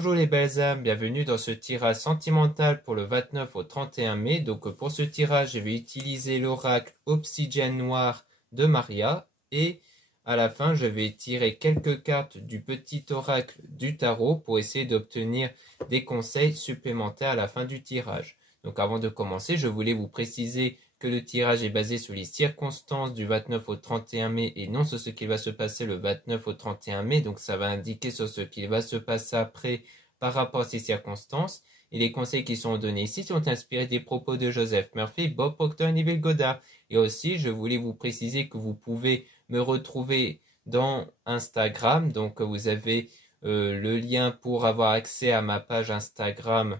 Bonjour les belles âmes, bienvenue dans ce tirage sentimental pour le 29 au 31 mai. Donc pour ce tirage, je vais utiliser l'oracle Obsidienne Noire de Maria et à la fin, je vais tirer quelques cartes du petit oracle du tarot pour essayer d'obtenir des conseils supplémentaires à la fin du tirage. Donc avant de commencer, je voulais vous préciser que le tirage est basé sur les circonstances du 29 au 31 mai et non sur ce qui va se passer le 29 au 31 mai. Donc ça va indiquer sur ce qui va se passer après par rapport à ces circonstances. Et les conseils qui sont donnés ici sont inspirés des propos de Joseph Murphy, Bob Proctor et Neville Goddard. Et aussi, je voulais vous préciser que vous pouvez me retrouver dans Instagram. Donc vous avez le lien pour avoir accès à ma page Instagram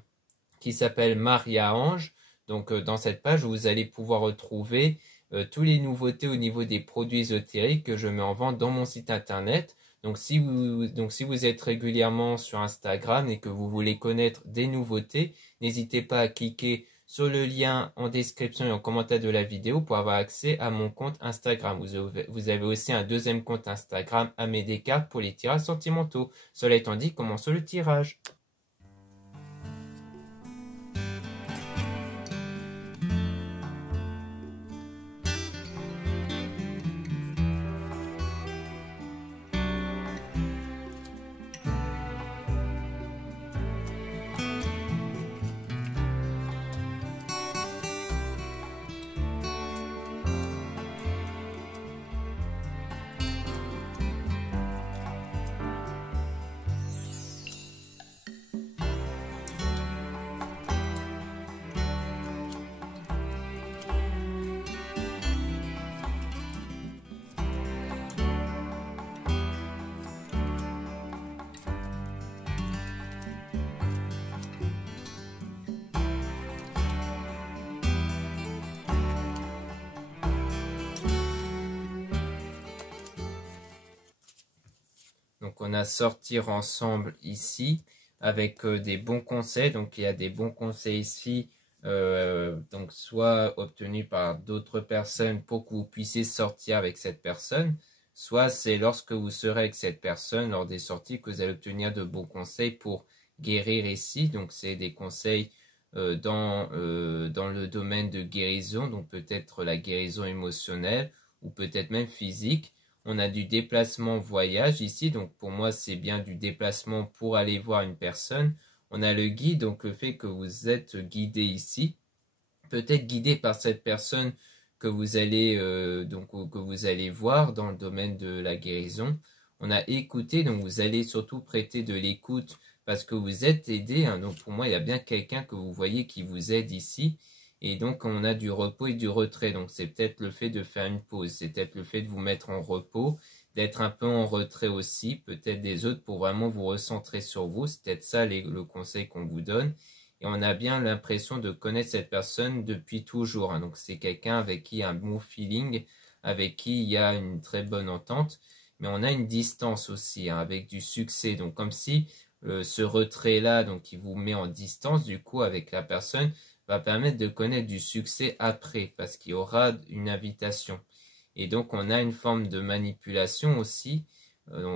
qui s'appelle Maria Ange. Donc dans cette page, vous allez pouvoir retrouver toutes les nouveautés au niveau des produits ésotériques que je mets en vente dans mon site internet. Donc si vous êtes régulièrement sur Instagram et que vous voulez connaître des nouveautés, n'hésitez pas à cliquer sur le lien en description et en commentaire de la vidéo pour avoir accès à mon compte Instagram. Vous avez aussi un deuxième compte Instagram, Amé Descartes, pour les tirages sentimentaux. Cela étant dit, commençons le tirage. Donc on a sortir ensemble ici avec des bons conseils. Donc il y a des bons conseils ici, donc soit obtenus par d'autres personnes pour que vous puissiez sortir avec cette personne, soit c'est lorsque vous serez avec cette personne lors des sorties que vous allez obtenir de bons conseils pour guérir ici. Donc c'est des conseils dans le domaine de guérison, donc peut-être la guérison émotionnelle ou peut-être même physique. On a du déplacement voyage ici, donc pour moi c'est bien du déplacement pour aller voir une personne. On a le guide, donc le fait que vous êtes guidé ici, peut-être guidé par cette personne que vous allez que vous allez voir dans le domaine de la guérison. On a écouté, donc vous allez surtout prêter de l'écoute parce que vous êtes aidé, hein. Donc pour moi il y a bien quelqu'un que vous voyez qui vous aide ici. Et donc, on a du repos et du retrait. Donc, c'est peut-être le fait de faire une pause. C'est peut-être le fait de vous mettre en repos, d'être un peu en retrait aussi, peut-être des autres pour vraiment vous recentrer sur vous. C'est peut-être ça le conseil qu'on vous donne. Et on a bien l'impression de connaître cette personne depuis toujours, hein. Donc, c'est quelqu'un avec qui il y a un bon feeling, avec qui il y a une très bonne entente. Mais on a une distance aussi, hein, avec du succès. Donc, comme si ce retrait-là, donc, qui vous met en distance, du coup, avec la personne, va permettre de connaître du succès après, parce qu'il y aura une invitation. Et donc, on a une forme de manipulation aussi,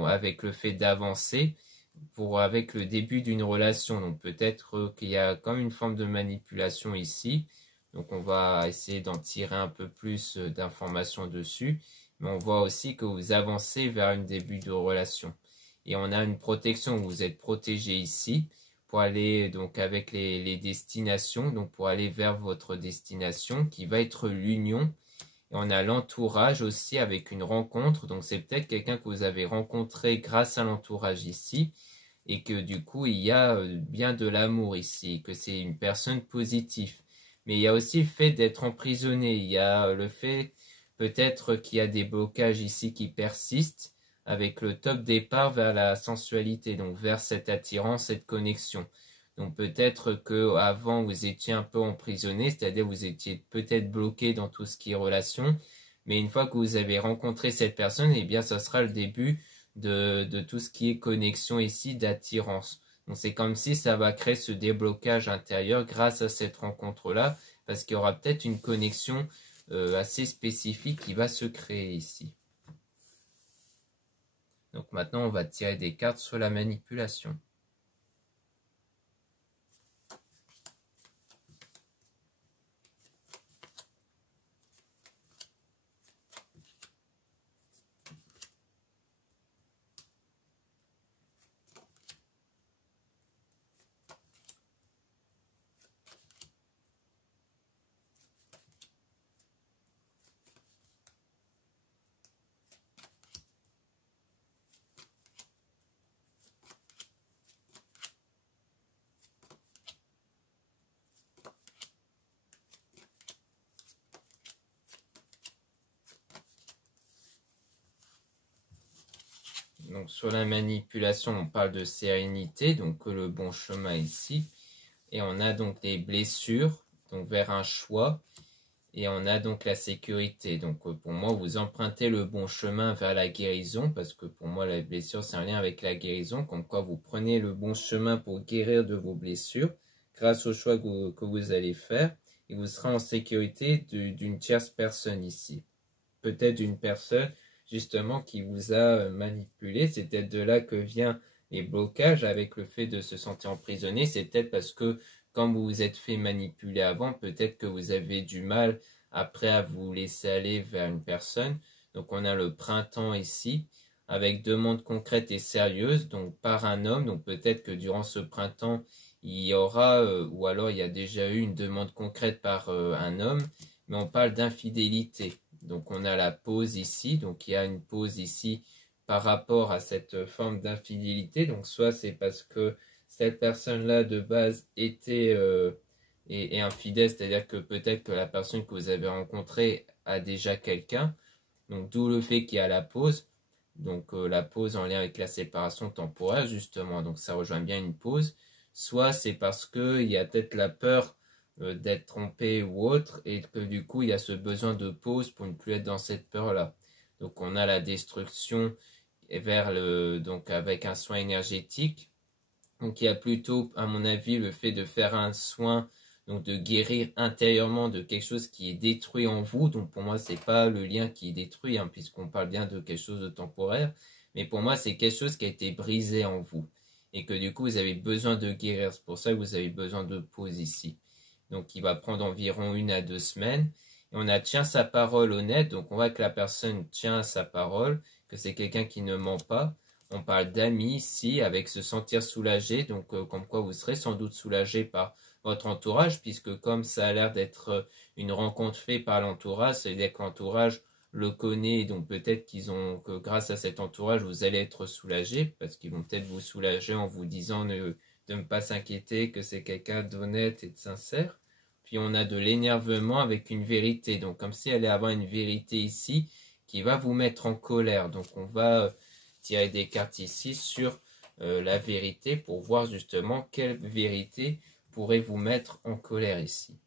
avec le fait d'avancer, avec le début d'une relation. Donc, peut-être qu'il y a comme une forme de manipulation ici. Donc, on va essayer d'en tirer un peu plus d'informations dessus. Mais on voit aussi que vous avancez vers un début de relation. Et on a une protection, vous êtes protégé ici, pour aller donc avec les destinations, donc pour aller vers votre destination qui va être l'union. Et on a l'entourage aussi avec une rencontre, donc c'est peut-être quelqu'un que vous avez rencontré grâce à l'entourage ici et que du coup il y a bien de l'amour ici, que c'est une personne positive. Mais il y a aussi le fait d'être emprisonné, il y a le fait peut-être qu'il y a des blocages ici qui persistent, avec le top départ vers la sensualité, donc vers cette attirance, cette connexion. Donc peut-être que avant vous étiez un peu emprisonné, c'est-à-dire vous étiez peut-être bloqué dans tout ce qui est relation, mais une fois que vous avez rencontré cette personne, eh bien ça sera le début de tout ce qui est connexion ici, d'attirance. Donc c'est comme si ça va créer ce déblocage intérieur grâce à cette rencontre-là, parce qu'il y aura peut-être une connexion assez spécifique qui va se créer ici. Donc maintenant, on va tirer des cartes sur la manipulation. Donc sur la manipulation, on parle de sérénité, donc le bon chemin ici. Et on a donc les blessures, donc vers un choix. Et on a donc la sécurité. Donc pour moi, vous empruntez le bon chemin vers la guérison, parce que pour moi, la blessure, c'est un lien avec la guérison, comme quoi vous prenez le bon chemin pour guérir de vos blessures, grâce au choix que vous allez faire, et vous serez en sécurité d'une tierce personne ici. Peut-être d'une personne, justement, qui vous a manipulé. C'est peut-être de là que vient les blocages avec le fait de se sentir emprisonné. C'est peut-être parce que quand vous vous êtes fait manipuler avant, peut-être que vous avez du mal après à vous laisser aller vers une personne. Donc on a le printemps ici, avec demande concrète et sérieuse, donc par un homme. Donc peut-être que durant ce printemps, il y aura, ou alors il y a déjà eu une demande concrète par un homme, mais on parle d'infidélité. Donc on a la pause ici, donc il y a une pause ici par rapport à cette forme d'infidélité. Donc soit c'est parce que cette personne-là de base était est infidèle, c'est-à-dire que peut-être que la personne que vous avez rencontrée a déjà quelqu'un. Donc d'où le fait qu'il y a la pause. Donc la pause en lien avec la séparation temporaire justement. Donc ça rejoint bien une pause. Soit c'est parce qu'il y a peut-être la peur d'être trompé ou autre, et que du coup il y a ce besoin de pause pour ne plus être dans cette peur-là. Donc on a la destruction vers donc avec un soin énergétique. Donc il y a plutôt, à mon avis, le fait de faire un soin, donc de guérir intérieurement de quelque chose qui est détruit en vous. Donc pour moi, c'est pas le lien qui est détruit, hein, puisqu'on parle bien de quelque chose de temporaire. Mais pour moi, c'est quelque chose qui a été brisé en vous. Et que du coup, vous avez besoin de guérir. C'est pour ça que vous avez besoin de pause ici. Donc il va prendre environ 1 à 2 semaines. Et on a tient sa parole honnête, donc on voit que la personne tient sa parole, que c'est quelqu'un qui ne ment pas. On parle d'amis ici, avec se sentir soulagé, donc comme quoi vous serez sans doute soulagé par votre entourage, puisque comme ça a l'air d'être une rencontre faite par l'entourage, c'est-à-dire que l'entourage le connaît, donc peut-être que grâce à cet entourage, vous allez être soulagé, parce qu'ils vont peut-être vous soulager en vous disant de ne pas s'inquiéter, que c'est quelqu'un d'honnête et de sincère. Puis on a de l'énervement avec une vérité. Donc comme si elle allait avoir une vérité ici qui va vous mettre en colère. Donc on va tirer des cartes ici sur la vérité pour voir justement quelle vérité pourrait vous mettre en colère ici.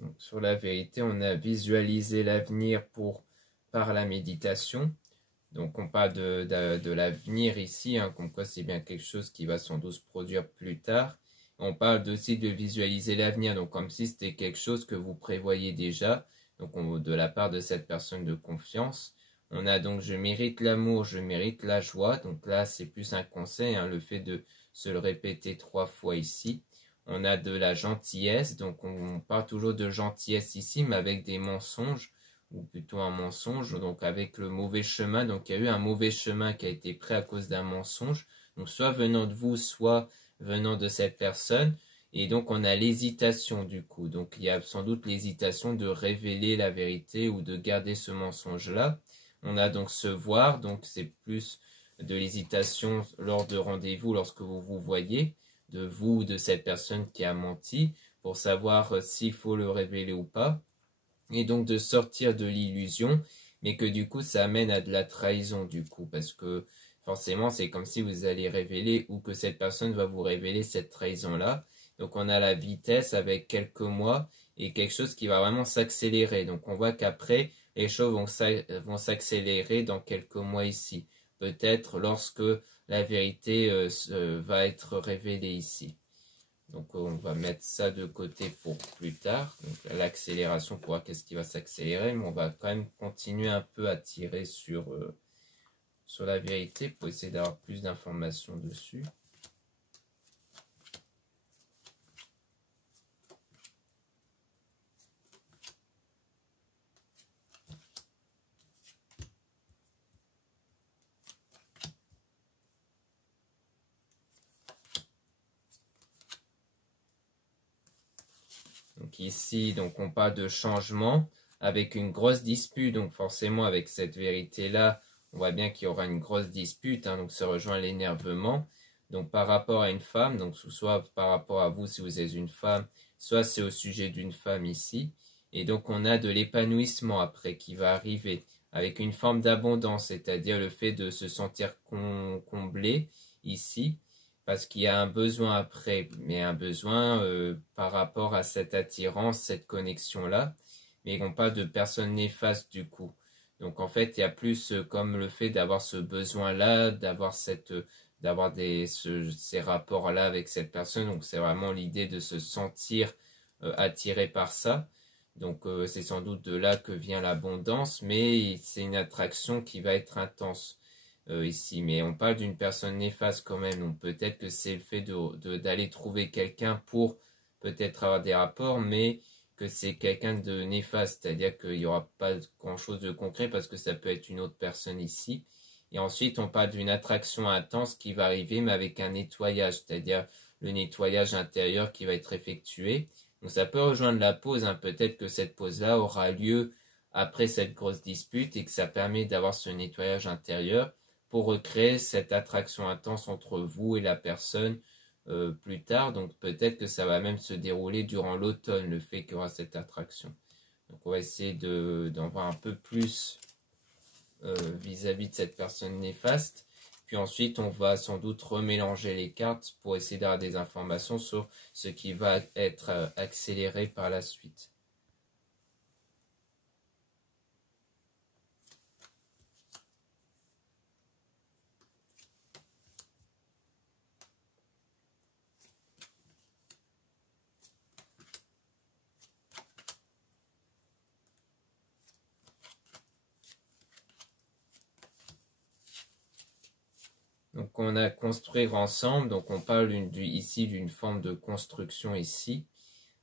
Donc, sur la vérité, on a visualisé l'avenir par la méditation. Donc on parle de l'avenir ici, hein, comme quoi c'est bien quelque chose qui va sans doute se produire plus tard. On parle aussi de visualiser l'avenir, donc comme si c'était quelque chose que vous prévoyez déjà, donc de la part de cette personne de confiance. On a donc je mérite l'amour, je mérite la joie, donc là c'est plus un conseil, hein, le fait de se le répéter 3 fois ici. On a de la gentillesse, donc on parle toujours de gentillesse ici, mais avec des mensonges, ou plutôt un mensonge, donc avec le mauvais chemin. Donc il y a eu un mauvais chemin qui a été pris à cause d'un mensonge, donc soit venant de vous, soit venant de cette personne. Et donc on a l'hésitation du coup, donc il y a sans doute l'hésitation de révéler la vérité ou de garder ce mensonge-là. On a donc se voir, donc c'est plus de l'hésitation lors de rendez-vous, lorsque vous vous voyez, de vous ou de cette personne qui a menti, pour savoir s'il faut le révéler ou pas. Et donc de sortir de l'illusion, mais que du coup ça amène à de la trahison du coup, parce que forcément c'est comme si vous allez révéler ou que cette personne va vous révéler cette trahison-là. Donc on a la vitesse avec quelques mois et quelque chose qui va vraiment s'accélérer. Donc on voit qu'après les choses vont s'accélérer dans quelques mois ici. Peut-être lorsque la vérité va être révélée ici. Donc on va mettre ça de côté pour plus tard. Donc l'accélération pour voir qu'est-ce qui va s'accélérer, mais on va quand même continuer un peu à tirer sur la vérité pour essayer d'avoir plus d'informations dessus. Donc ici, donc on parle de changement avec une grosse dispute. Donc forcément, avec cette vérité-là, on voit bien qu'il y aura une grosse dispute. Hein, donc ça rejoint l'énervement. Donc par rapport à une femme, donc soit par rapport à vous si vous êtes une femme, soit c'est au sujet d'une femme ici. Et donc on a de l'épanouissement après qui va arriver avec une forme d'abondance, c'est-à-dire le fait de se sentir comblé ici, parce qu'il y a un besoin après, mais un besoin par rapport à cette attirance, cette connexion-là, mais on parle de personnes néfastes du coup. Donc en fait, il y a plus comme le fait d'avoir ce besoin-là, d'avoir ces rapports-là avec cette personne. Donc c'est vraiment l'idée de se sentir attiré par ça. Donc c'est sans doute de là que vient l'abondance, mais c'est une attraction qui va être intense ici. Mais on parle d'une personne néfaste quand même, donc peut-être que c'est le fait d'aller trouver quelqu'un pour peut-être avoir des rapports, mais que c'est quelqu'un de néfaste, c'est-à-dire qu'il n'y aura pas grand-chose de concret parce que ça peut être une autre personne ici. Et ensuite, on parle d'une attraction intense qui va arriver, mais avec un nettoyage, c'est-à-dire le nettoyage intérieur qui va être effectué. Donc ça peut rejoindre la pause, hein. Peut-être que cette pause-là aura lieu après cette grosse dispute et que ça permet d'avoir ce nettoyage intérieur pour recréer cette attraction intense entre vous et la personne plus tard. Donc peut-être que ça va même se dérouler durant l'automne, le fait qu'il y aura cette attraction. Donc on va essayer d'en voir un peu plus vis-à-vis de cette personne néfaste. Puis ensuite, on va sans doute remélanger les cartes pour essayer d'avoir des informations sur ce qui va être accéléré par la suite. Donc on a construire ensemble, donc on parle ici d'une forme de construction ici,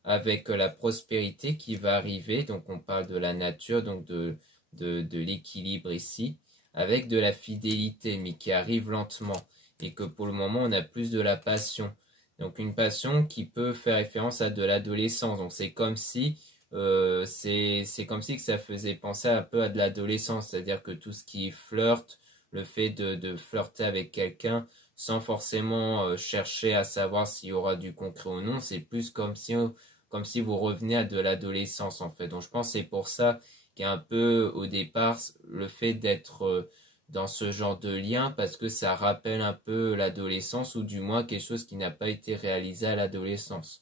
avec la prospérité qui va arriver, donc on parle de la nature, donc de l'équilibre ici, avec de la fidélité, mais qui arrive lentement, et que pour le moment on a plus de la passion. Donc une passion qui peut faire référence à de l'adolescence, donc c'est comme si c'est comme si que ça faisait penser un peu à de l'adolescence, c'est-à-dire que tout ce qui flirte, le fait de flirter avec quelqu'un sans forcément chercher à savoir s'il y aura du concret ou non, c'est plus comme si vous revenez à de l'adolescence en fait. Donc je pense que c'est pour ça qu'il y a un peu au départ le fait d'être dans ce genre de lien parce que ça rappelle un peu l'adolescence ou du moins quelque chose qui n'a pas été réalisé à l'adolescence.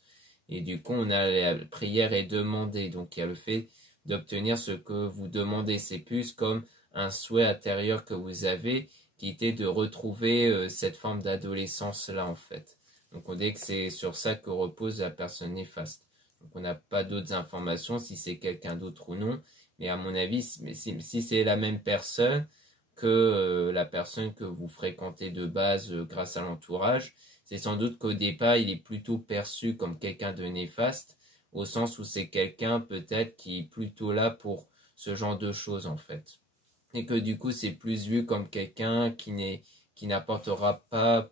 Et du coup, on a la prière et demander. Donc il y a le fait d'obtenir ce que vous demandez. C'est plus comme un souhait intérieur que vous avez qui était de retrouver cette forme d'adolescence-là en fait. Donc on dit que c'est sur ça que repose la personne néfaste. Donc on n'a pas d'autres informations si c'est quelqu'un d'autre ou non. Mais à mon avis, si c'est la même personne que la personne que vous fréquentez de base grâce à l'entourage, c'est sans doute qu'au départ, il est plutôt perçu comme quelqu'un de néfaste, au sens où c'est quelqu'un peut-être qui est plutôt là pour ce genre de choses en fait. Et que du coup, c'est plus vu comme quelqu'un qui n'apportera pas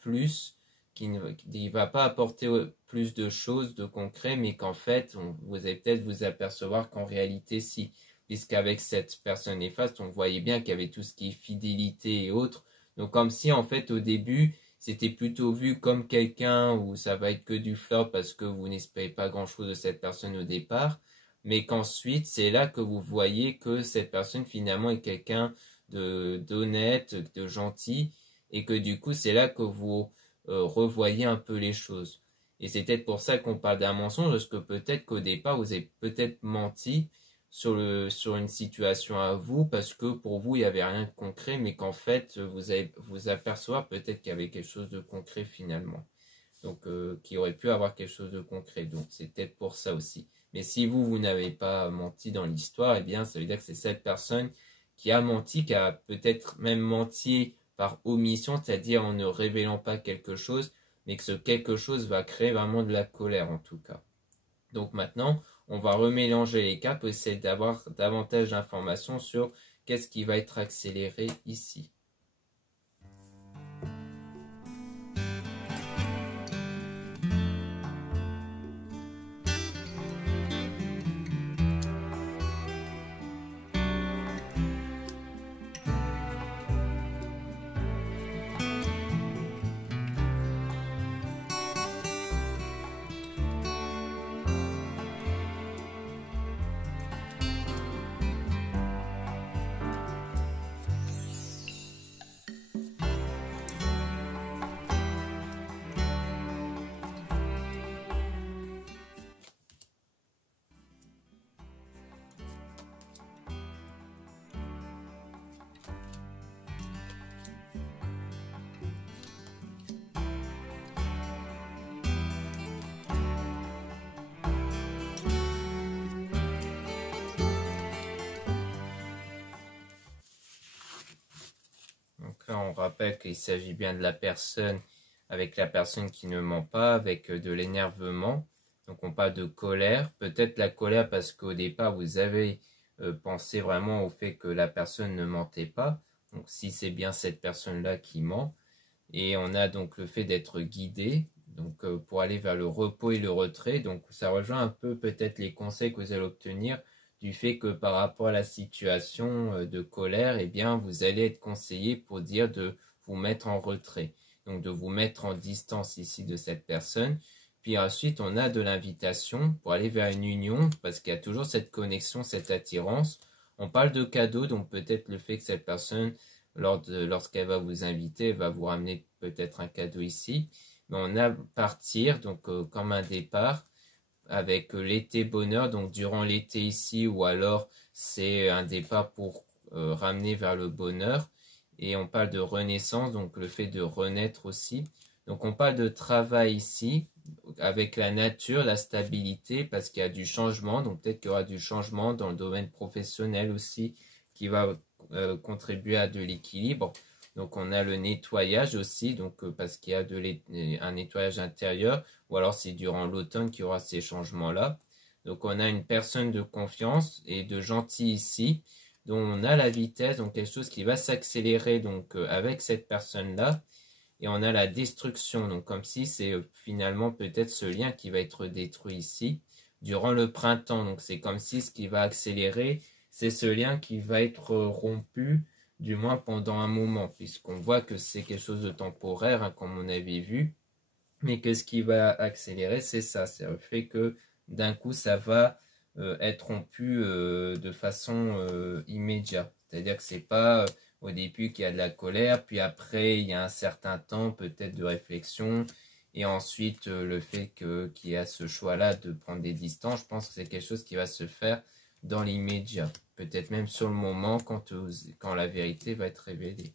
plus, qui va pas apporter plus de choses de concret, mais qu'en fait, vous allez peut-être vous apercevoir qu'en réalité, si, puisqu'avec cette personne néfaste, on voyait bien qu'il y avait tout ce qui est fidélité et autres. Donc comme si en fait au début, c'était plutôt vu comme quelqu'un où ça va être que du flirt parce que vous n'espérez pas grand-chose de cette personne au départ, mais qu'ensuite c'est là que vous voyez que cette personne finalement est quelqu'un d'honnête, de gentil, et que du coup c'est là que vous revoyez un peu les choses. Et c'est peut-être pour ça qu'on parle d'un mensonge, parce que peut-être qu'au départ vous avez peut-être menti sur une situation à vous, parce que pour vous il n'y avait rien de concret, mais qu'en fait vous allez vous apercevoir peut-être qu'il y avait quelque chose de concret finalement. Donc qui aurait pu avoir quelque chose de concret. Donc c'est peut-être pour ça aussi. Mais si vous n'avez pas menti dans l'histoire, eh bien ça veut dire que c'est cette personne qui a menti, qui a peut-être même menti par omission, c'est-à-dire en ne révélant pas quelque chose, mais que ce quelque chose va créer vraiment de la colère en tout cas. Donc maintenant, on va remélanger les cartes pour essayer d'avoir davantage d'informations sur qu'est-ce qui va être accéléré ici. là, on rappelle qu'il s'agit bien de la personne, avec la personne qui ne ment pas, avec de l'énervement. Donc on parle de colère. Peut-être la colère parce qu'au départ, vous avez pensé vraiment au fait que la personne ne mentait pas. Donc si c'est bien cette personne-là qui ment. Et on a donc le fait d'être guidé, donc pour aller vers le repos et le retrait. Donc ça rejoint un peu peut-être les conseils que vous allez obtenir du fait que par rapport à la situation de colère, eh bien vous allez être conseillé pour dire de vous mettre en retrait, donc de vous mettre en distance ici de cette personne. Puis ensuite on a de l'invitation pour aller vers une union, parce qu'il y a toujours cette connexion, cette attirance. On parle de cadeaux, donc peut-être le fait que cette personne lorsqu'elle va vous inviter, elle va vous ramener peut-être un cadeau ici. Mais on a partir, donc comme un départ, avec l'été bonheur, donc durant l'été ici, ou alors c'est un départ pour ramener vers le bonheur. Et on parle de renaissance, donc le fait de renaître aussi. Donc on parle de travail ici, avec la nature, la stabilité, parce qu'il y a du changement, donc peut-être qu'il y aura du changement dans le domaine professionnel aussi, qui va contribuer à de l'équilibre. Donc on a le nettoyage aussi, donc parce qu'il y a un nettoyage intérieur, ou alors c'est durant l'automne qu'il y aura ces changements-là. Donc on a une personne de confiance et de gentil ici, dont on a la vitesse, donc quelque chose qui va s'accélérer donc avec cette personne-là. Et on a la destruction, donc comme si c'est finalement peut-être ce lien qui va être détruit ici durant le printemps. Donc c'est comme si ce qui va accélérer, c'est ce lien qui va être rompu, du moins pendant un moment, puisqu'on voit que c'est quelque chose de temporaire, hein, comme on avait vu, mais que ce qui va accélérer, c'est ça, c'est le fait que d'un coup, ça va être rompu de façon immédiate. C'est-à-dire que c'est pas au début qu'il y a de la colère, puis après il y a un certain temps peut-être de réflexion, et ensuite le fait qu'il y a ce choix-là de prendre des distances, je pense que c'est quelque chose qui va se faire dans l'immédiat, peut-être même sur le moment quand la vérité va être révélée.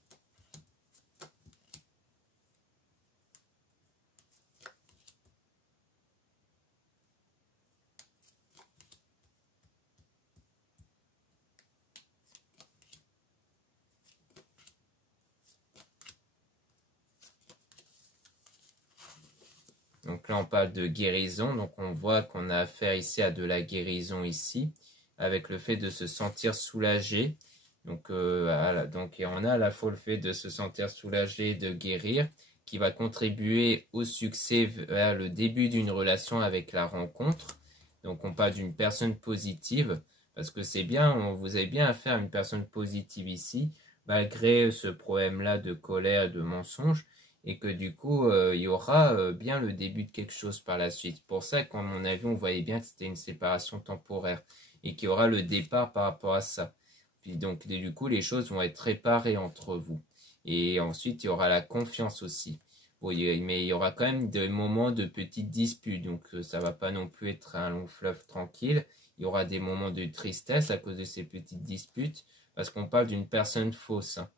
Donc là, on parle de guérison. Donc on voit qu'on a affaire ici à de la guérison ici, avec le fait de se sentir soulagé. Donc, voilà. Donc et on a à la fois le fait de se sentir soulagé, de guérir, qui va contribuer au succès vers le début d'une relation avec la rencontre. Donc on parle d'une personne positive, parce que c'est bien, vous avez bien affaire à une personne positive ici, malgré ce problème-là de colère et de mensonge, et que du coup, il y aura bien le début de quelque chose par la suite. Pour ça, quand mon avis, on voyait bien que c'était une séparation temporaire, et qu'il y aura le départ par rapport à ça. Puis donc, du coup, les choses vont être réparées entre vous. Et ensuite, il y aura la confiance aussi. Bon, mais il y aura quand même des moments de petites disputes, donc ça va pas non plus être un long fleuve tranquille. Il y aura des moments de tristesse à cause de ces petites disputes, parce qu'on parle d'une personne fausse, hein.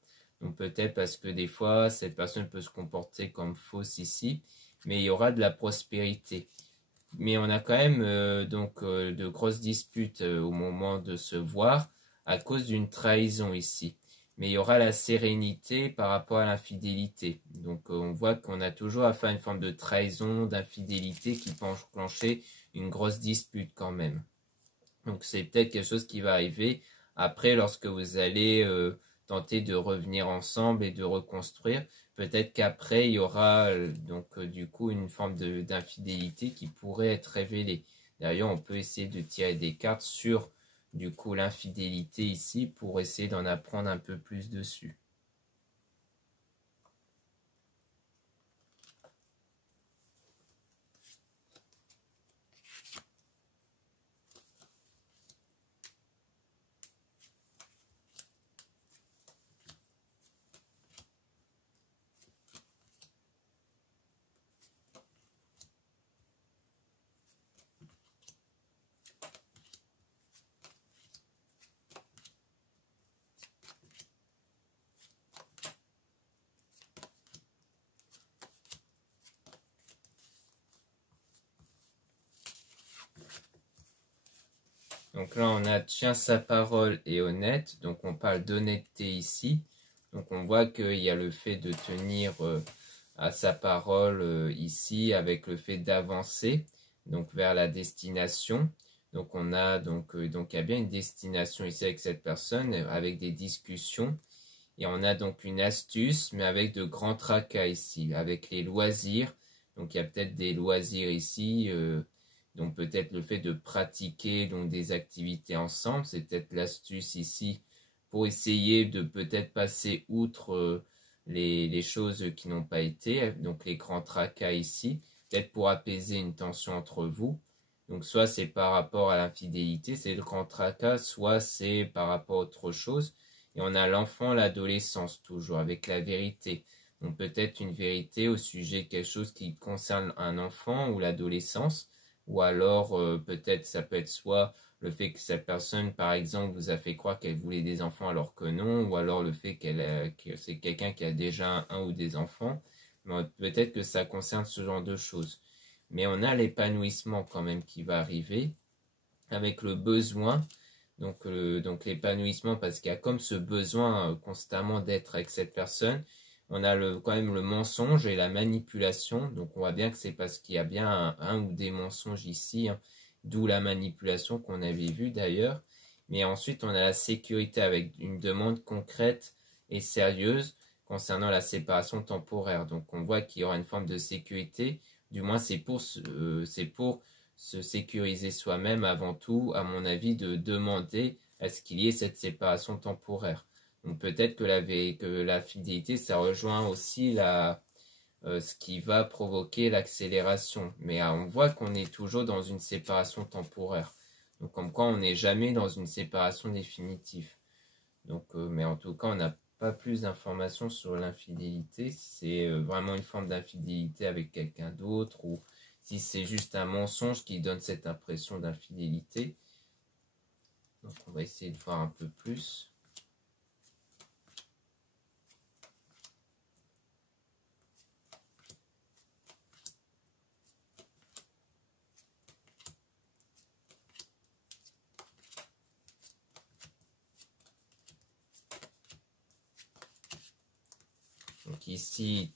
Donc peut-être parce que des fois, cette personne peut se comporter comme fausse ici, mais il y aura de la prospérité. Mais on a quand même de grosses disputes au moment de se voir à cause d'une trahison ici. Mais il y aura la sérénité par rapport à l'infidélité. Donc on voit qu'on a toujours affaire à une forme de trahison, d'infidélité qui peut enclencher une grosse dispute quand même. Donc c'est peut-être quelque chose qui va arriver après lorsque vous allez tenter de revenir ensemble et de reconstruire. Peut-être qu'après il y aura du coup une forme d'infidélité qui pourrait être révélée. D'ailleurs, on peut essayer de tirer des cartes sur du coup l'infidélité ici pour essayer d'en apprendre un peu plus dessus. Donc là, on a tient sa parole et honnête. Donc on parle d'honnêteté ici. Donc on voit qu'il y a le fait de tenir à sa parole ici, avec le fait d'avancer donc vers la destination. Donc on a donc il y a bien une destination ici avec cette personne, avec des discussions. Et on a donc une astuce, mais avec de grands tracas ici, avec les loisirs. Donc il y a peut-être des loisirs ici, donc peut-être le fait de pratiquer donc des activités ensemble, c'est peut-être l'astuce ici pour essayer de peut-être passer outre les choses qui n'ont pas été, donc les grands tracas ici, peut-être pour apaiser une tension entre vous. Donc soit c'est par rapport à l'infidélité, c'est le grand tracas, soit c'est par rapport à autre chose. Et on a l'enfant, l'adolescence toujours, avec la vérité. Donc peut-être une vérité au sujet de quelque chose qui concerne un enfant ou l'adolescence, ou alors peut-être ça peut être soit le fait que cette personne, par exemple, vous a fait croire qu'elle voulait des enfants alors que non, ou alors le fait que c'est quelqu'un qui a déjà un ou des enfants. Peut-être que ça concerne ce genre de choses. Mais on a l'épanouissement quand même qui va arriver, avec le besoin. Donc l'épanouissement, parce qu'il y a comme ce besoin constamment d'être avec cette personne. On a quand même le mensonge et la manipulation. Donc on voit bien que c'est parce qu'il y a bien un ou des mensonges ici, hein, d'où la manipulation qu'on avait vue d'ailleurs. Mais ensuite on a la sécurité avec une demande concrète et sérieuse concernant la séparation temporaire. Donc on voit qu'il y aura une forme de sécurité. Du moins c'est pour se sécuriser soi-même avant tout, à mon avis, de demander à ce qu'il y ait cette séparation temporaire. Donc peut-être que la fidélité, ça rejoint aussi ce qui va provoquer l'accélération. Mais on voit qu'on est toujours dans une séparation temporaire. Donc comme quoi on n'est jamais dans une séparation définitive. Donc, mais en tout cas, on n'a pas plus d'informations sur l'infidélité. C'est vraiment une forme d'infidélité avec quelqu'un d'autre ou si c'est juste un mensonge qui donne cette impression d'infidélité. Donc on va essayer de voir un peu plus. Donc ici,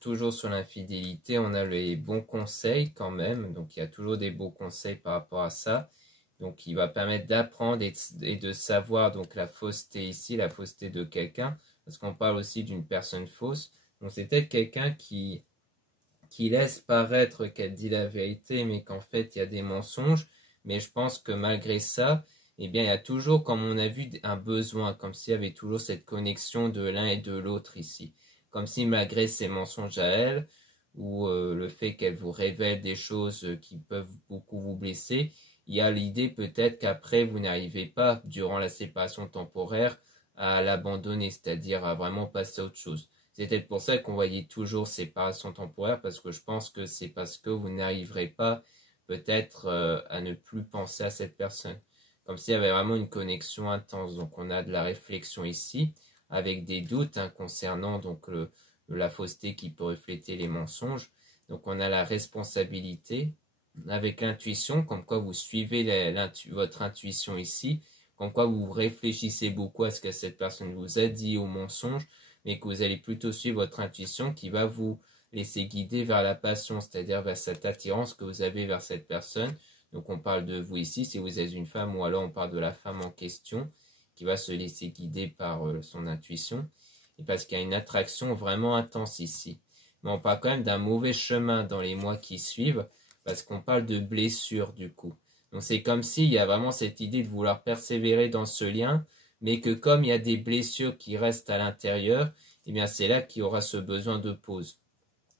toujours sur l'infidélité, on a les bons conseils quand même. Donc il y a toujours des bons conseils par rapport à ça. Donc il va permettre d'apprendre et de savoir donc la fausseté ici, la fausseté de quelqu'un. Parce qu'on parle aussi d'une personne fausse. Donc c'est peut-être quelqu'un qui laisse paraître qu'elle dit la vérité, mais qu'en fait il y a des mensonges. Mais je pense que malgré ça, eh bien il y a toujours, comme on a vu, un besoin, comme s'il y avait toujours cette connexion de l'un et de l'autre ici. Comme si malgré ces mensonges à elle, ou le fait qu'elle vous révèle des choses qui peuvent beaucoup vous blesser, il y a l'idée peut-être qu'après vous n'arrivez pas, durant la séparation temporaire, à l'abandonner, c'est-à-dire à vraiment passer à autre chose. C'est peut-être pour ça qu'on voyait toujours séparation temporaire, parce que je pense que c'est parce que vous n'arriverez pas peut-être à ne plus penser à cette personne. Comme s'il y avait vraiment une connexion intense. Donc on a de la réflexion ici, avec des doutes hein, concernant donc la fausseté qui peut refléter les mensonges. Donc on a la responsabilité, avec l'intuition, comme quoi vous suivez votre intuition ici, comme quoi vous réfléchissez beaucoup à ce que cette personne vous a dit, aux mensonges, mais que vous allez plutôt suivre votre intuition qui va vous laisser guider vers la passion, c'est-à-dire vers cette attirance que vous avez vers cette personne. Donc on parle de vous ici, si vous êtes une femme, ou alors on parle de la femme en question, qui va se laisser guider par son intuition, et parce qu'il y a une attraction vraiment intense ici. Mais on parle quand même d'un mauvais chemin dans les mois qui suivent, parce qu'on parle de blessure du coup. Donc c'est comme s'il y a vraiment cette idée de vouloir persévérer dans ce lien, mais que comme il y a des blessures qui restent à l'intérieur, eh bien c'est là qu'il y aura ce besoin de pause.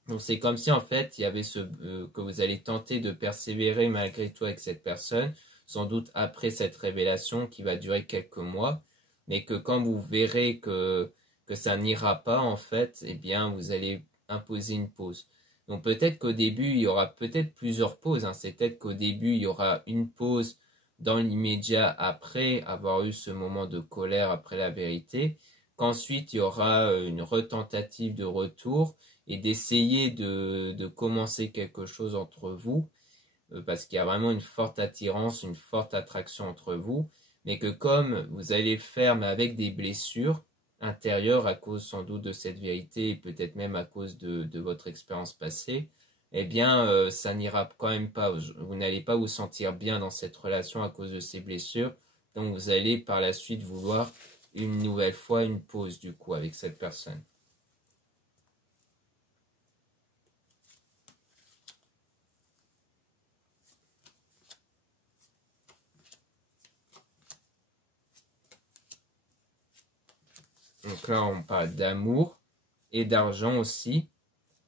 Donc c'est comme si en fait il y avait que vous allez tenter de persévérer malgré tout avec cette personne, sans doute après cette révélation qui va durer quelques mois, mais que quand vous verrez que ça n'ira pas en fait, eh bien vous allez imposer une pause. Donc peut-être qu'au début il y aura peut-être plusieurs pauses, hein. C'est peut-être qu'au début il y aura une pause dans l'immédiat après avoir eu ce moment de colère après la vérité, qu'ensuite il y aura une retentative de retour et d'essayer de commencer quelque chose entre vous, parce qu'il y a vraiment une forte attirance, une forte attraction entre vous, mais que comme vous allez le faire mais avec des blessures, intérieur à cause sans doute de cette vérité et peut-être même à cause de votre expérience passée, eh bien, ça n'ira quand même pas. Vous n'allez pas vous sentir bien dans cette relation à cause de ces blessures. Donc, vous allez par la suite vouloir une nouvelle fois une pause du coup avec cette personne. Donc là, on parle d'amour et d'argent aussi,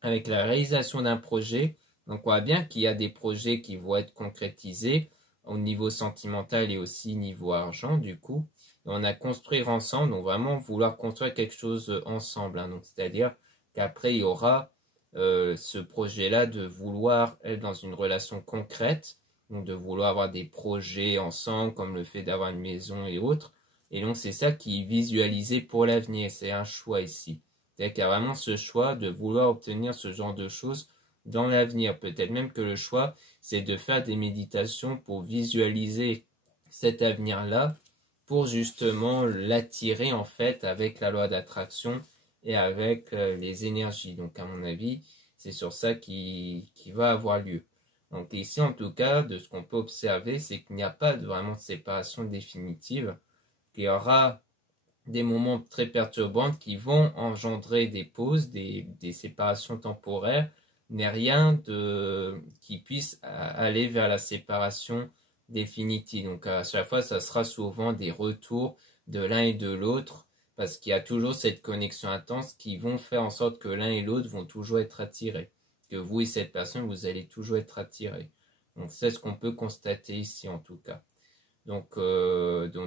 avec la réalisation d'un projet. Donc on voit bien qu'il y a des projets qui vont être concrétisés au niveau sentimental et aussi niveau argent du coup. Et on a construire ensemble, donc vraiment vouloir construire quelque chose ensemble. Hein. Donc c'est-à-dire qu'après il y aura ce projet-là de vouloir être dans une relation concrète, donc de vouloir avoir des projets ensemble comme le fait d'avoir une maison et autres. Et donc c'est ça qui est visualisé pour l'avenir, c'est un choix ici. C'est-à-dire qu'il y a vraiment ce choix de vouloir obtenir ce genre de choses dans l'avenir. Peut-être même que le choix, c'est de faire des méditations pour visualiser cet avenir-là, pour justement l'attirer en fait avec la loi d'attraction et avec les énergies. Donc à mon avis, c'est sur ça qui va avoir lieu. Donc ici, en tout cas, de ce qu'on peut observer, c'est qu'il n'y a pas vraiment de séparation définitive. Il y aura des moments très perturbants qui vont engendrer des pauses, des séparations temporaires, mais rien qui puisse aller vers la séparation définitive. Donc à chaque fois, ça sera souvent des retours de l'un et de l'autre, parce qu'il y a toujours cette connexion intense qui vont faire en sorte que l'un et l'autre vont toujours être attirés. Que vous et cette personne, vous allez toujours être attirés. Donc c'est ce qu'on peut constater ici en tout cas. Donc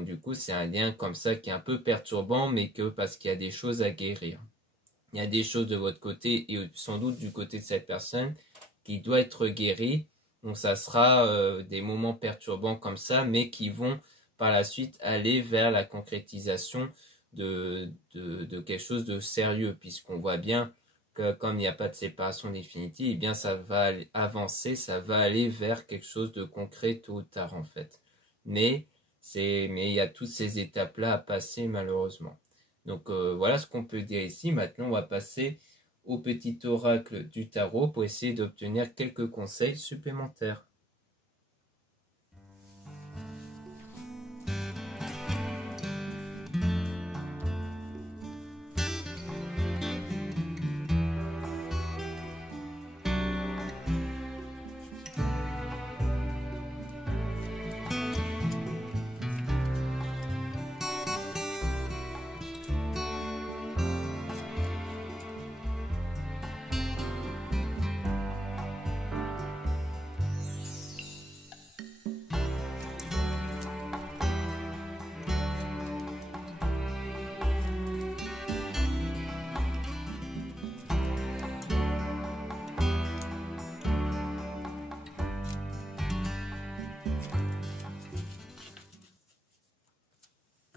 du coup, c'est un lien comme ça qui est un peu perturbant, mais que parce qu'il y a des choses à guérir. Il y a des choses de votre côté et sans doute du côté de cette personne qui doit être guérie. Donc ça sera des moments perturbants comme ça, mais qui vont par la suite aller vers la concrétisation de quelque chose de sérieux, puisqu'on voit bien que comme il n'y a pas de séparation définitive, eh bien ça va avancer, ça va aller vers quelque chose de concret tôt ou tard en fait. Mais il y a toutes ces étapes-là à passer malheureusement. Donc voilà ce qu'on peut dire ici. Maintenant, on va passer au petit oracle du tarot pour essayer d'obtenir quelques conseils supplémentaires.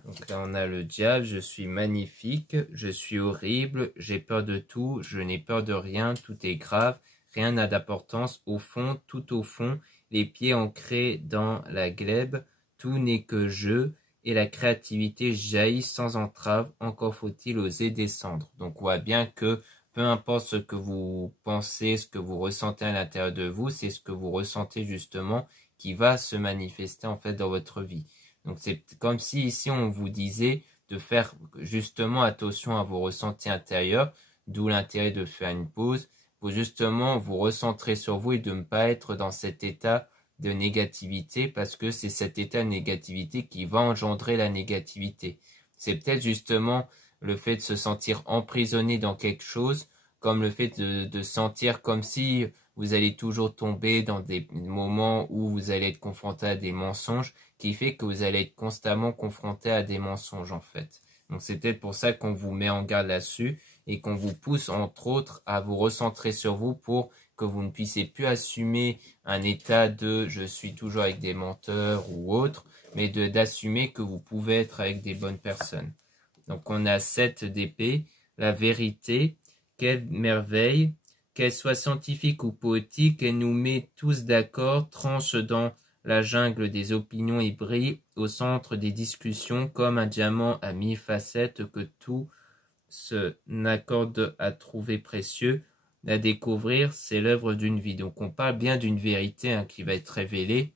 Donc là, on a le diable, je suis magnifique, je suis horrible, j'ai peur de tout, je n'ai peur de rien, tout est grave, rien n'a d'importance, au fond, tout au fond, les pieds ancrés dans la glèbe, tout n'est que jeu, et la créativité jaillit sans entrave, encore faut-il oser descendre. Donc on voit bien que peu importe ce que vous pensez, ce que vous ressentez à l'intérieur de vous, c'est ce que vous ressentez justement qui va se manifester en fait dans votre vie. Donc c'est comme si ici on vous disait de faire justement attention à vos ressentis intérieurs, d'où l'intérêt de faire une pause, pour justement vous recentrer sur vous et de ne pas être dans cet état de négativité, parce que c'est cet état de négativité qui va engendrer la négativité. C'est peut-être justement le fait de se sentir emprisonné dans quelque chose, comme le fait de sentir comme si vous allez toujours tomber dans des moments où vous allez être confronté à des mensonges, qui fait que vous allez être constamment confronté à des mensonges en fait. Donc c'est peut-être pour ça qu'on vous met en garde là-dessus et qu'on vous pousse entre autres à vous recentrer sur vous pour que vous ne puissiez plus assumer un état de je suis toujours avec des menteurs ou autre, mais d'assumer que vous pouvez être avec des bonnes personnes. Donc on a 7 d'épée, la vérité, quelle merveille, qu'elle soit scientifique ou poétique, elle nous met tous d'accord, tranche dans la jungle des opinions et brille au centre des discussions comme un diamant à 1000 facettes que tout n'accorde à trouver précieux, à découvrir, c'est l'œuvre d'une vie. Donc on parle bien d'une vérité hein, qui va être révélée,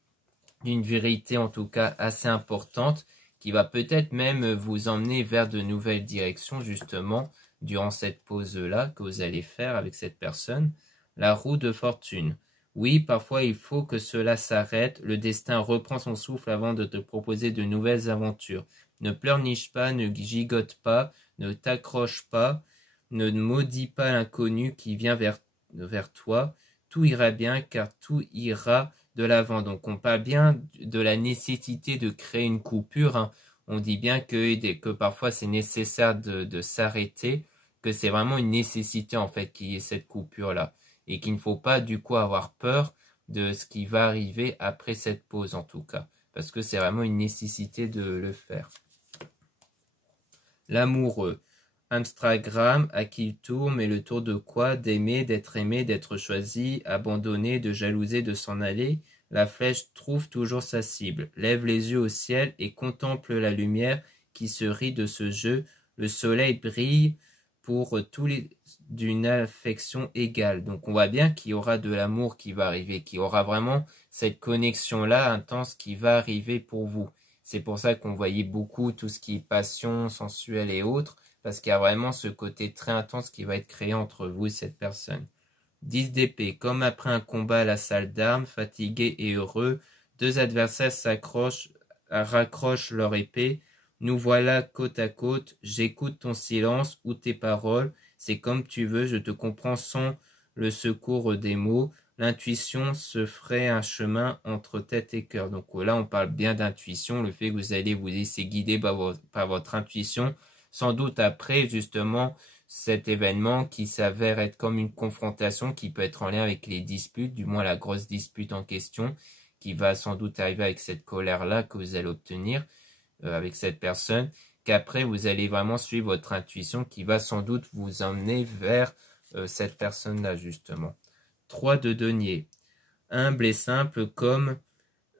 d'une vérité en tout cas assez importante, qui va peut-être même vous emmener vers de nouvelles directions justement durant cette pause-là que vous allez faire avec cette personne. La roue de fortune. Oui, parfois il faut que cela s'arrête, le destin reprend son souffle avant de te proposer de nouvelles aventures. Ne pleurniche pas, ne gigote pas, ne t'accroche pas, ne maudis pas l'inconnu qui vient vers toi. Tout ira bien car tout ira de l'avant. Donc on parle bien de la nécessité de créer une coupure. Hein. On dit bien que parfois c'est nécessaire de s'arrêter, que c'est vraiment une nécessité en fait qu'il y ait cette coupure-là. Et qu'il ne faut pas du coup avoir peur de ce qui va arriver après cette pause en tout cas. Parce que c'est vraiment une nécessité de le faire. L'amoureux. Instagram, à qui il tourne, mais le tour de quoi? D'aimer, d'être choisi, abandonné, de jalouser, de s'en aller. La flèche trouve toujours sa cible, lève les yeux au ciel et contemple la lumière qui se rit de ce jeu. Le soleil brille pour tous les d'une affection égale. Donc on voit bien qu'il y aura de l'amour qui va arriver, qu'il y aura vraiment cette connexion-là intense qui va arriver pour vous. C'est pour ça qu'on voyait beaucoup tout ce qui est passion, sensuelle et autres, parce qu'il y a vraiment ce côté très intense qui va être créé entre vous et cette personne. 10 d'épée, comme après un combat à la salle d'armes, fatigué et heureux, deux adversaires raccrochent leur épée. Nous voilà côte à côte, j'écoute ton silence ou tes paroles, c'est comme tu veux, je te comprends sans le secours des mots. L'intuition se ferait un chemin entre tête et cœur. Donc là, on parle bien d'intuition, le fait que vous allez vous laisser guider par votre intuition, sans doute après justement cet événement qui s'avère être comme une confrontation qui peut être en lien avec les disputes, du moins la grosse dispute en question, qui va sans doute arriver avec cette colère-là que vous allez obtenir avec cette personne, qu'après vous allez vraiment suivre votre intuition qui va sans doute vous emmener vers cette personne-là justement. 3 de denier, humble et simple comme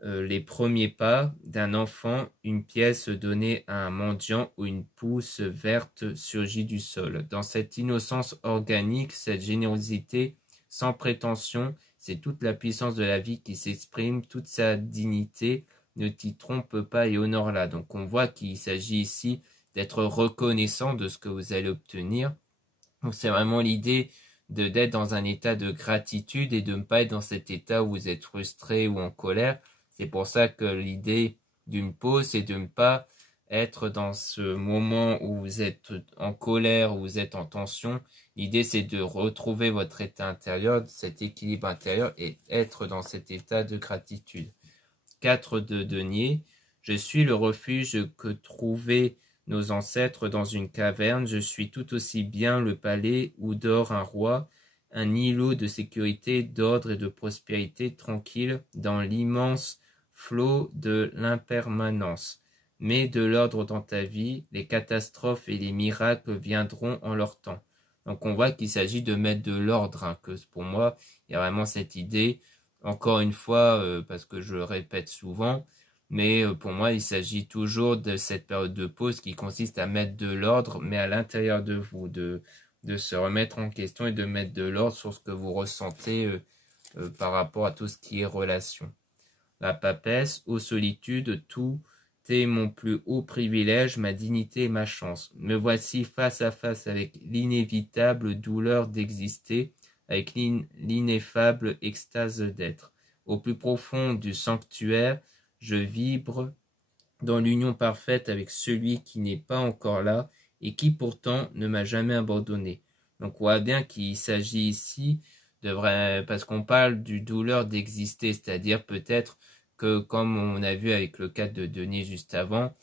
les premiers pas d'un enfant, une pièce donnée à un mendiant ou une pousse verte surgit du sol. Dans cette innocence organique, cette générosité sans prétention, c'est toute la puissance de la vie qui s'exprime, toute sa dignité. Ne t'y trompe pas et honore-la. Donc on voit qu'il s'agit ici d'être reconnaissant de ce que vous allez obtenir. Donc c'est vraiment l'idée d'être dans un état de gratitude et de ne pas être dans cet état où vous êtes frustré ou en colère. C'est pour ça que l'idée d'une pause, c'est de ne pas être dans ce moment où vous êtes en colère, où vous êtes en tension. L'idée, c'est de retrouver votre état intérieur, cet équilibre intérieur et être dans cet état de gratitude. 4 de denier. Je suis le refuge que trouvaient nos ancêtres dans une caverne. Je suis tout aussi bien le palais où dort un roi, un îlot de sécurité, d'ordre et de prospérité tranquille dans l'immense flot de l'impermanence. Mets de l'ordre dans ta vie, les catastrophes et les miracles viendront en leur temps. Donc on voit qu'il s'agit de mettre de l'ordre, hein, que pour moi, il y a vraiment cette idée, encore une fois, parce que je le répète souvent, mais pour moi, il s'agit toujours de cette période de pause qui consiste à mettre de l'ordre, mais à l'intérieur de vous, de se remettre en question et de mettre de l'ordre sur ce que vous ressentez par rapport à tout ce qui est relation. La papesse, ô solitude, tout est mon plus haut privilège, ma dignité et ma chance. Me voici face à face avec l'inévitable douleur d'exister, avec l'ineffable extase d'être. Au plus profond du sanctuaire, je vibre dans l'union parfaite avec celui qui n'est pas encore là et qui pourtant ne m'a jamais abandonné. Donc on voit bien qu'il s'agit ici parce qu'on parle du douleur d'exister, c'est-à-dire peut-être que comme on a vu avec le cas de Denis juste avant,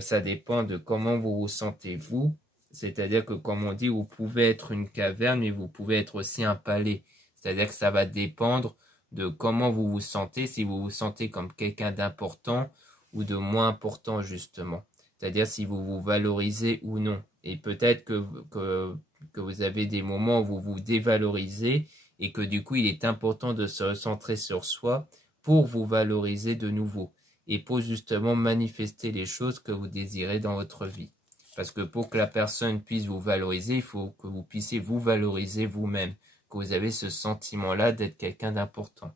ça dépend de comment vous vous sentez vous, c'est-à-dire que comme on dit, vous pouvez être une caverne, mais vous pouvez être aussi un palais, c'est-à-dire que ça va dépendre de comment vous vous sentez, si vous vous sentez comme quelqu'un d'important ou de moins important justement, c'est-à-dire si vous vous valorisez ou non. Et peut-être que vous avez des moments où vous vous dévalorisez et que du coup il est important de se recentrer sur soi pour vous valoriser de nouveau et pour justement manifester les choses que vous désirez dans votre vie. Parce que pour que la personne puisse vous valoriser, il faut que vous puissiez vous valoriser vous-même, que vous avez ce sentiment-là d'être quelqu'un d'important.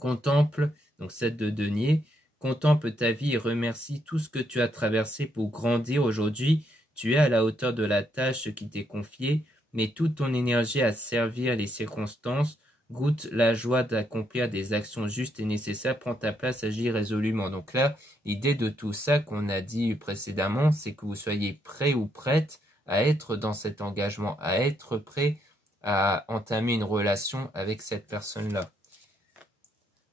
Contemple, donc 7 de denier, contemple ta vie et remercie tout ce que tu as traversé pour grandir aujourd'hui. Tu es à la hauteur de la tâche qui t'est confiée, mets toute ton énergie à servir les circonstances, goûte la joie d'accomplir des actions justes et nécessaires, prends ta place, agis résolument. Donc là, l'idée de tout ça qu'on a dit précédemment, c'est que vous soyez prêt ou prête à être dans cet engagement, à être prêt à entamer une relation avec cette personne-là.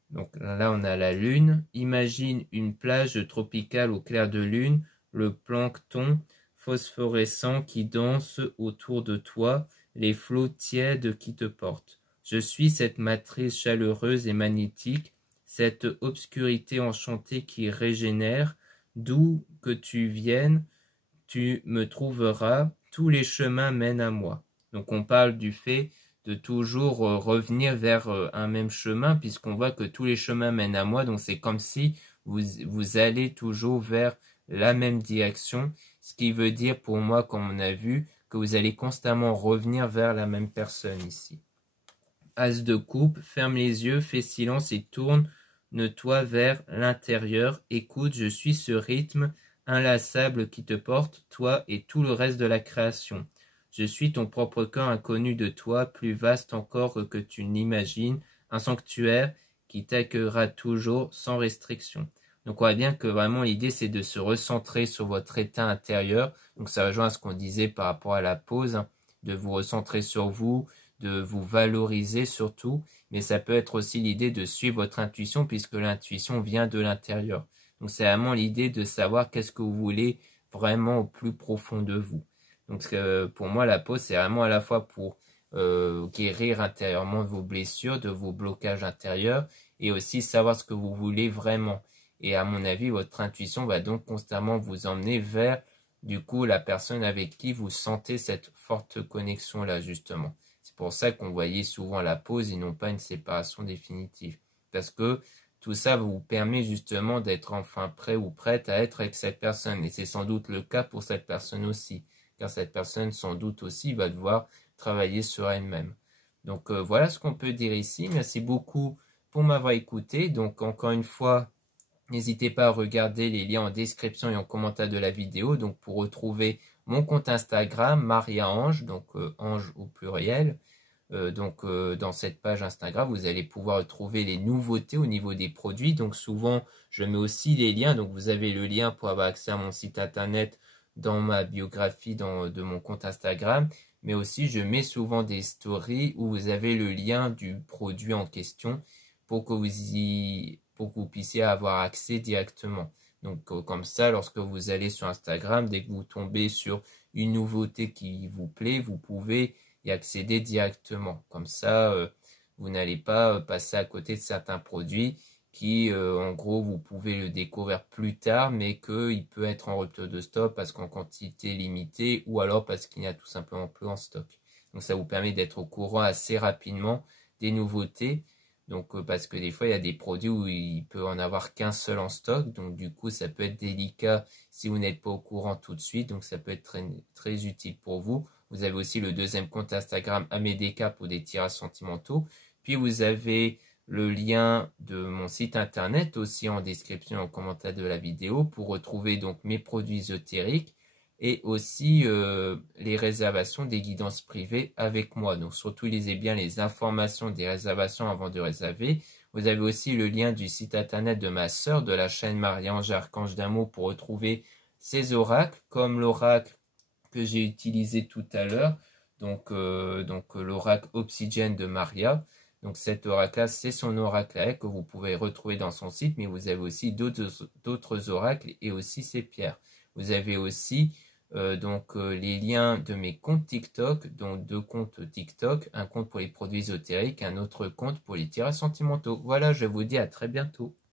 Donc là, on a la lune. Imagine une plage tropicale au clair de lune, le plancton phosphorescent qui danse autour de toi, les flots tièdes qui te portent. Je suis cette matrice chaleureuse et magnétique, cette obscurité enchantée qui régénère. D'où que tu viennes, tu me trouveras, tous les chemins mènent à moi. Donc on parle du fait de toujours revenir vers un même chemin, puisqu'on voit que tous les chemins mènent à moi, donc c'est comme si vous allez toujours vers la même direction, ce qui veut dire pour moi, comme on a vu, que vous allez constamment revenir vers la même personne ici. As de coupe, ferme les yeux, fais silence et tourne-toi vers l'intérieur, écoute, je suis ce rythme inlassable qui te porte, toi et tout le reste de la création. Je suis ton propre corps inconnu de toi, plus vaste encore que tu n'imagines, un sanctuaire qui t'accueillera toujours sans restriction. Donc on voit bien que vraiment l'idée c'est de se recentrer sur votre état intérieur. Donc ça rejoint à ce qu'on disait par rapport à la pause, hein, de vous recentrer sur vous, de vous valoriser surtout, mais ça peut être aussi l'idée de suivre votre intuition puisque l'intuition vient de l'intérieur. Donc c'est vraiment l'idée de savoir qu'est-ce que vous voulez vraiment au plus profond de vous. Donc pour moi la pause c'est vraiment à la fois pour guérir intérieurement de vos blessures, de vos blocages intérieurs et aussi savoir ce que vous voulez vraiment. Et à mon avis votre intuition va donc constamment vous emmener vers du coup la personne avec qui vous sentez cette forte connexion là justement. C'est pour ça qu'on voyait souvent la pause et non pas une séparation définitive. Parce que tout ça vous permet justement d'être enfin prêt ou prête à être avec cette personne. Et c'est sans doute le cas pour cette personne aussi. Car cette personne sans doute aussi va devoir travailler sur elle-même. Donc voilà ce qu'on peut dire ici. Merci beaucoup pour m'avoir écouté. Donc encore une fois, n'hésitez pas à regarder les liens en description et en commentaire de la vidéo. Donc pour retrouver mon compte Instagram, Maria Ange, donc Ange au pluriel. Dans cette page Instagram, vous allez pouvoir retrouver les nouveautés au niveau des produits. Donc souvent, je mets aussi les liens. Donc vous avez le lien pour avoir accès à mon site internet dans ma biographie de mon compte Instagram. Mais aussi, je mets souvent des stories où vous avez le lien du produit en question pour que vous puissiez avoir accès directement. Donc comme ça, lorsque vous allez sur Instagram, dès que vous tombez sur une nouveauté qui vous plaît, vous pouvez y accéder directement. Comme ça, vous n'allez pas passer à côté de certains produits qui, en gros, vous pouvez le découvrir plus tard, mais qu'il peut être en rupture de stock parce qu'en quantité limitée ou alors parce qu'il n'y a tout simplement plus en stock. Donc ça vous permet d'être au courant assez rapidement des nouveautés. Donc parce que des fois, il y a des produits où il peut en avoir qu'un seul en stock. Donc du coup, ça peut être délicat si vous n'êtes pas au courant tout de suite. Donc ça peut être très, très utile pour vous. Vous avez aussi le deuxième compte Instagram Amedeka pour des tirages sentimentaux. Puis vous avez le lien de mon site internet aussi en description et en commentaire de la vidéo pour retrouver donc mes produits ésotériques et aussi les réservations des guidances privées avec moi. Donc surtout lisez bien les informations des réservations avant de réserver. Vous avez aussi le lien du site internet de ma sœur de la chaîne Marie-Ange Archange d'amour pour retrouver ses oracles comme l'oracle que j'ai utilisé tout à l'heure, donc l'oracle Obsidienne de Maria. Donc cet oracle-là, c'est son oracle à elle que vous pouvez retrouver dans son site, mais vous avez aussi d'autres oracles et aussi ses pierres. Vous avez aussi les liens de mes comptes TikTok, donc 2 comptes TikTok, un compte pour les produits ésotériques, un autre compte pour les tirages sentimentaux. Voilà, je vous dis à très bientôt.